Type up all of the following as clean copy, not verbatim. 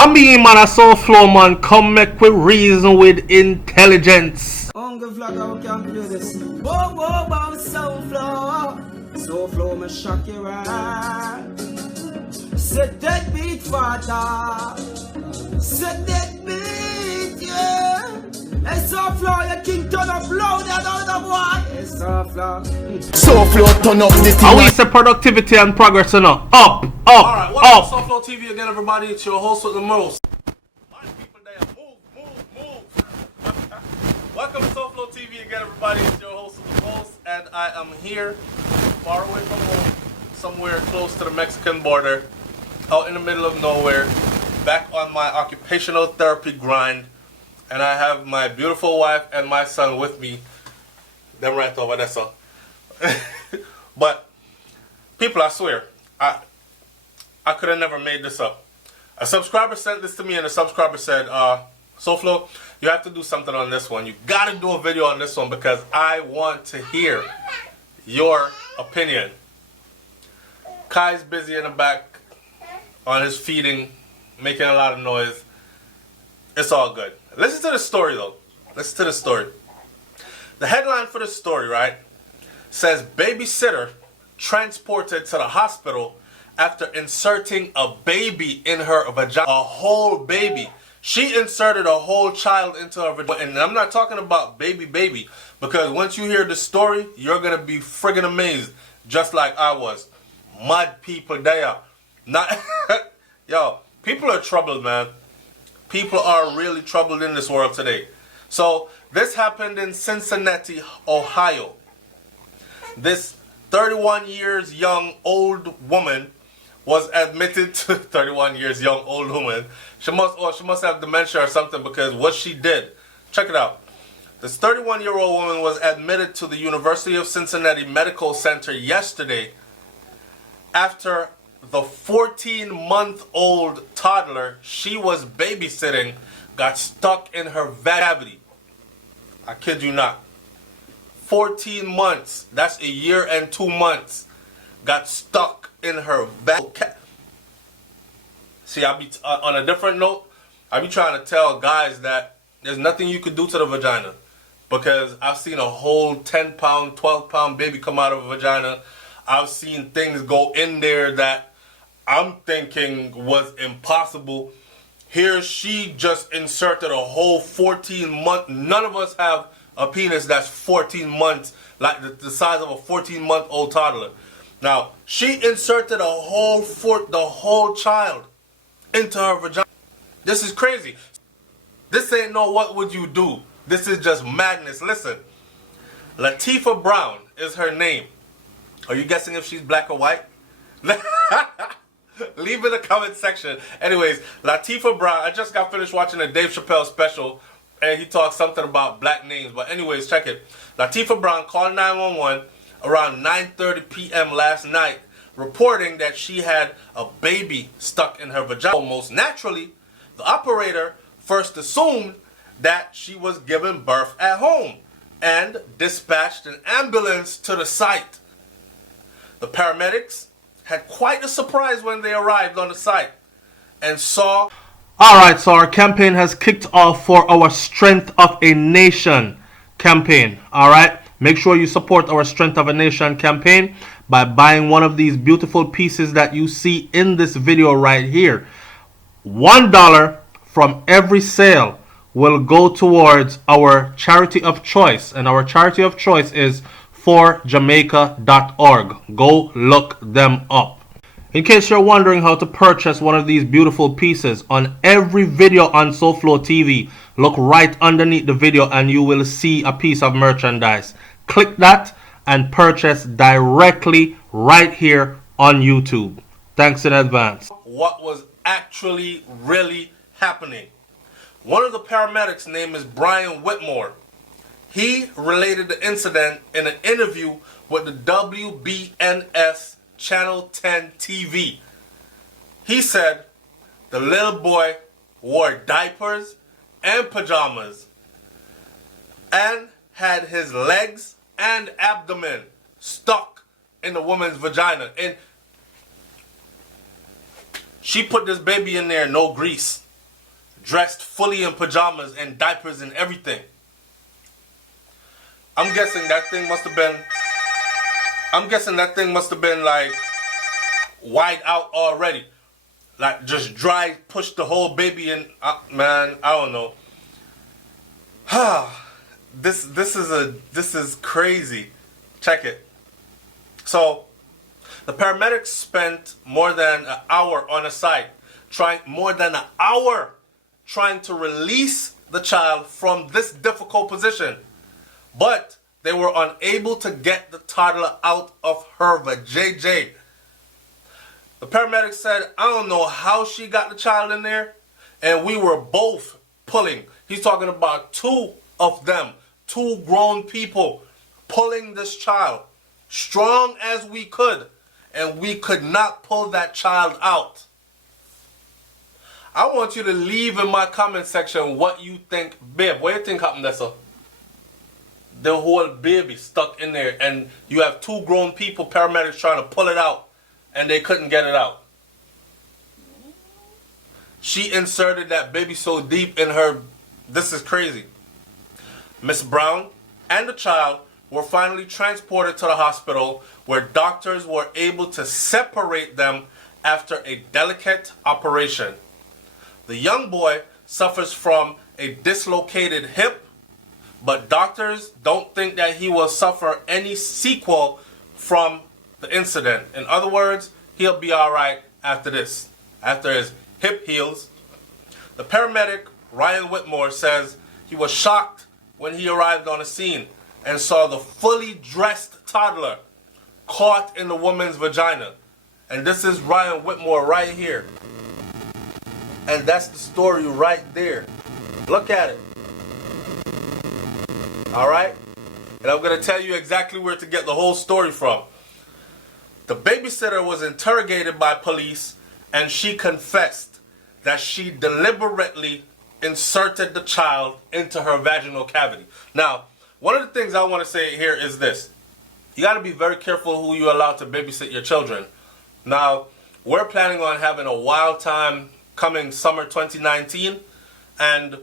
I mean, man, a SouFlo, man, come make we reason with intelligence. Hunger vlogger, we can play this. Whoa, whoa, whoa, SouFlo. SouFlo, me shock you right. Set that beat, father. Set that beat, yeah. Hey, SouFlo, your king turn up loud, that other boy. Hey, SouFlo. SouFlo turn up the thing. I we say productivity and progress, you know. Up, Alright, welcome up. to SouFLoTV again, everybody. It's your host with the most. My people there, move. Welcome to SouFLoTV again, everybody. It's your host with the most, and I am here, far away from home, somewhere close to the Mexican border, out in the middle of nowhere, back on my occupational therapy grind, and I have my beautiful wife and my son with me. Them right over there, so. But, people, I swear, I could have never made this up. A subscriber sent this to me, and the subscriber said, SouFlo, you have to do something on this one. You gotta do a video on this one because I want to hear your opinion. Kai's busy in the back on his feeding, making a lot of noise. It's all good. Listen to the story, though. Listen to the story. The headline for the story, right, says babysitter transported to the hospital after inserting a baby in her vagina. A whole baby. She inserted a whole child into her vagina. And I'm not talking about baby, because once you hear the story, you're going to be friggin' amazed, just like I was. Mud people there. Not Yo, people are troubled, man. People are really troubled in this world today. So, this happened in Cincinnati, Ohio. This 31 years young old woman was admitted to 31 years young old woman. She must have dementia or something, because what she did, check it out. This 31-year-old woman was admitted to the University of Cincinnati Medical Center yesterday after the 14-month-old toddler she was babysitting got stuck in her cavity. I kid you not. 14 months, that's a year and 2 months, got stuck in her back. See, I be on a different note, I be trying to tell guys that there's nothing you could do to the vagina, because I've seen a whole 10-pound, 12-pound baby come out of a vagina. I've seen things go in there that I'm thinking was impossible. Here she just inserted a whole 14-month. None of us have a penis that's 14 months, like the size of a 14-month-old toddler. Now, she inserted the whole child into her vagina. This is crazy. This ain't no what would you do. This is just madness. Listen, Latifah Brown is her name. Are you guessing if she's black or white? Leave in the comment section. Anyways, Latifah Brown, I just got finished watching a Dave Chappelle special, and he talked something about black names. But anyways, check it. Latifah Brown called 911 around 9:30 p.m. last night, reporting that she had a baby stuck in her vagina. Most naturally, the operator first assumed that she was giving birth at home and dispatched an ambulance to the site. The paramedics had quite a surprise when they arrived on the site and saw... Alright, so our campaign has kicked off for our Strength of a Nation campaign. Alright, make sure you support our Strength of a Nation campaign by buying one of these beautiful pieces that you see in this video right here. $1 from every sale will go towards our charity of choice, and our charity of choice is forjamaica.org. Go look them up. In case you're wondering how to purchase one of these beautiful pieces, on every video on SouFLoTV, look right underneath the video and you will see a piece of merchandise. Click that and purchase directly right here on YouTube. Thanks in advance. What was actually really happening. One of the paramedics' name is Brian Whitmore. He related the incident in an interview with the WBNS Channel 10 TV. He said the little boy wore diapers and pajamas and had his legs and abdomen stuck in the woman's vagina. And she put this baby in there, no grease. dressed fully in pajamas and diapers and everything. I'm guessing that thing must have been like wide out already. Like just dry, push the whole baby in. Man, I don't know. This is crazy. Check it. So the paramedics spent more than an hour on the site, trying to release the child from this difficult position. But they were unable to get the toddler out of her vajayjay. The paramedics said, I don't know how she got the child in there, and we were both pulling. He's talking about two of them, two grown people pulling this child strong as we could, and we could not pull that child out. I want you to leave in my comment section what you think. Babe, what do you think happened there, sir? The whole baby stuck in there, and you have two grown people, paramedics, trying to pull it out, and they couldn't get it out. She inserted that baby so deep in her. This is crazy. Miss Brown and the child were finally transported to the hospital, where doctors were able to separate them after a delicate operation. The young boy suffers from a dislocated hip, but doctors don't think that he will suffer any sequel from the incident. In other words, he'll be all right after this, after his hip heals. The paramedic, Ryan Whitmore, says he was shocked when he arrived on the scene and saw the fully dressed toddler caught in the woman's vagina. And this is Ryan Whitmore right here. And that's the story right there. Look at it. All right? And I'm going to tell you exactly where to get the whole story from. The babysitter was interrogated by police, and she confessed that she deliberately inserted the child into her vaginal cavity. Now, one of the things I want to say here is this. You got to be very careful who you allow to babysit your children. Now, we're planning on having a wild time coming summer 2019, and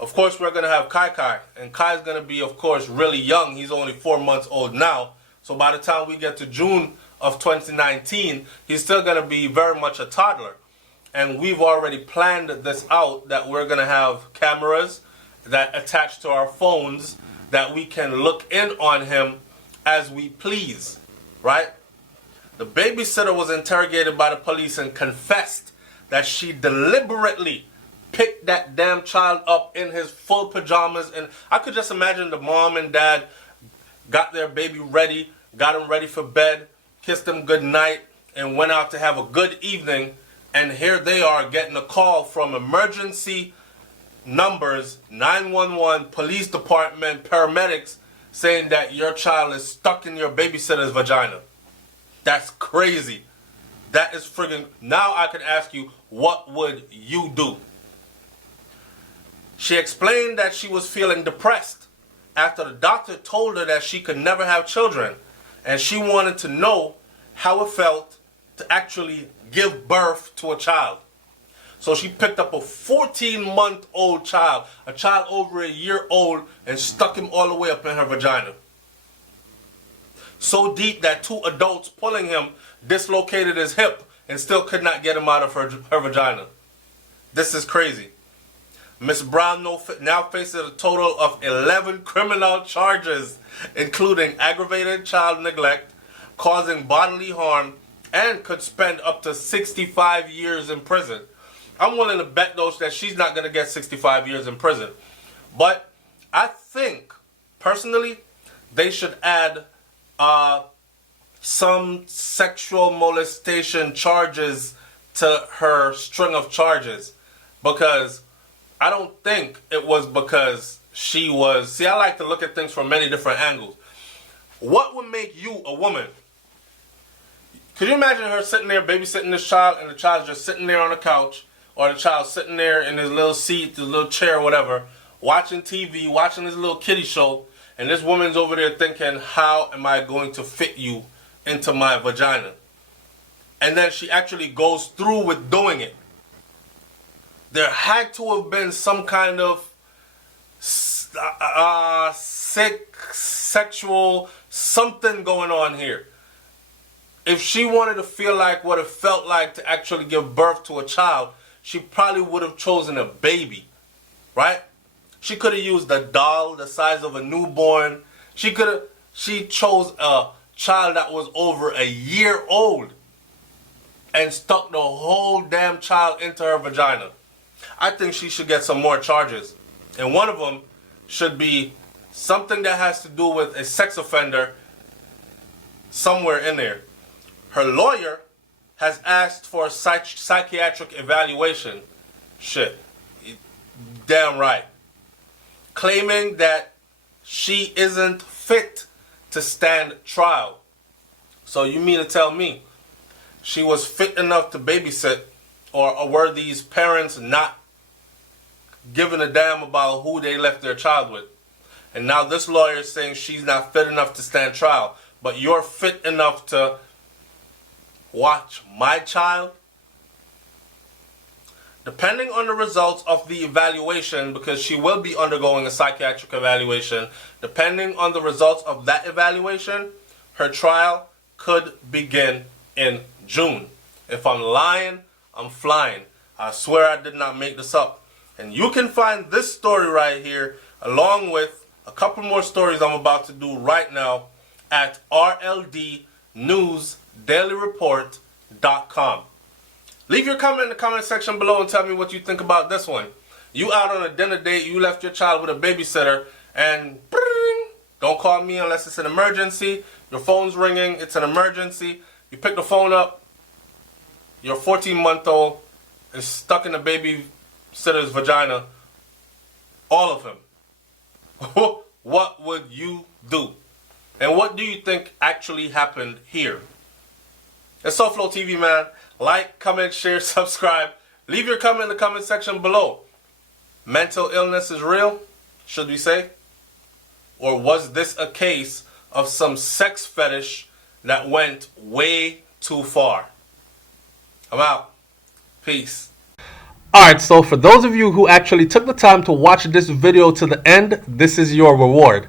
of course we're going to have Kai, and Kai's going to be, of course, really young. He's only 4 months old now, so by the time we get to June of 2019, he's still going to be very much a toddler. And we've already planned this out, that we're going to have cameras that attach to our phones that we can look in on him as we please, right? The babysitter was interrogated by the police and confessed that she deliberately picked that damn child up in his full pajamas. And I could just imagine the mom and dad got their baby ready, got him ready for bed, kissed him good night, and went out to have a good evening. And here they are getting a call from emergency numbers, 911, police department, paramedics, saying that your child is stuck in your babysitter's vagina. That's crazy. That is friggin'. Now I can ask you, what would you do? She explained that she was feeling depressed after the doctor told her that she could never have children, and she wanted to know how it felt to actually give birth to a child. So she picked up a 14-month-old child, a child over a year old, and stuck him all the way up in her vagina. So deep that two adults pulling him dislocated his hip and still could not get him out of her vagina. This is crazy. Miss Brown now faces a total of 11 criminal charges, including aggravated child neglect, causing bodily harm, and could spend up to 65 years in prison. I'm willing to bet, though, that she's not going to get 65 years in prison. But I think, personally, they should add some sexual molestation charges to her string of charges. Because I don't think it was because she was... See, I like to look at things from many different angles. What would make you a woman? Could you imagine her sitting there babysitting this child, and the child's just sitting there on the couch, or the child sitting there in his little seat, his little chair, whatever, watching TV, watching his little kiddie show, and this woman's over there thinking, how am I going to fit you into my vagina? And then she actually goes through with doing it. there had to have been some kind of sick sexual something going on here. If she wanted to feel like what it felt like to actually give birth to a child, she probably would have chosen a baby, right? She could have used a doll the size of a newborn. She chose a child that was over a year old and stuck the whole damn child into her vagina. I think she should get some more charges. And one of them should be something that has to do with a sex offender somewhere in there. Her lawyer has asked for a psychiatric evaluation. Shit. Damn right. Claiming that she isn't fit to stand trial. So you mean to tell me she was fit enough to babysit, or were these parents not giving a damn about who they left their child with? And now this lawyer is saying she's not fit enough to stand trial, but you're fit enough to watch my child? Depending on the results of the evaluation, because she will be undergoing a psychiatric evaluation, depending on the results of that evaluation, her trial could begin in June. If I'm lying, I'm flying. I swear I did not make this up. And you can find this story right here, along with a couple more stories I'm about to do right now, at rldnewsdailyreport.com. Leave your comment in the comment section below and tell me what you think about this one. You out on a dinner date, you left your child with a babysitter, and don't call me unless it's an emergency. Your phone's ringing, it's an emergency. You pick the phone up, your 14-month-old is stuck in the babysitter's vagina. All of him. What would you do? And what do you think actually happened here? It's SouFLoTV, man. Like, comment, share, subscribe. Leave your comment in the comment section below. Mental illness is real, should we say? Or was this a case of some sex fetish that went way too far? I'm out. Peace. Alright, so for those of you who actually took the time to watch this video to the end, this is your reward.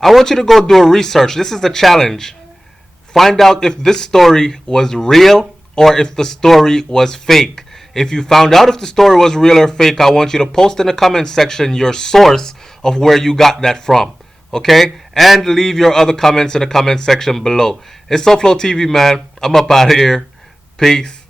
I want you to go do a research. This is the challenge. Find out if this story was real or if the story was fake. If you found out if the story was real or fake, I want you to post in the comment section your source of where you got that from. Okay? And leave your other comments in the comment section below. It's SouFLoTV, man. I'm up out of here. Peace.